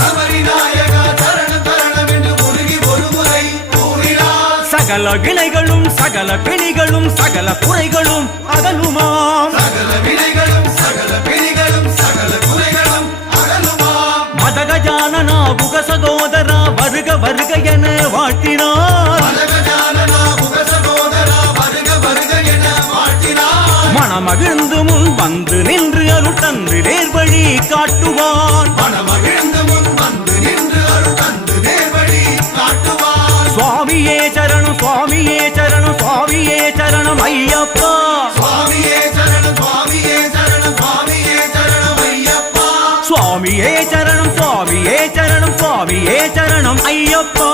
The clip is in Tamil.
சபரிநாயகா சரணம் சரணம் என்று உருகி ஒரு முறை கூறினார். சகல வினைகளும் சகல பிணிகளும் சகல குறைகளும் அகலுமாம். மதகஜானனா புக சகோதரா வருக வருக என வாழ்த்தினார். மனமகிழ்ந்து முன் வந்து நின்று அருள் தந்து நேர்வழி காட்டுவான். சுவாமியே சரணம் சுவாமியே சரணம் சுவாமியே சரணம் ஐயப்பா. சுவாமியே சரணம் சுவாமியே சரணம் சுவாமியே சரணம் ஐயப்பா.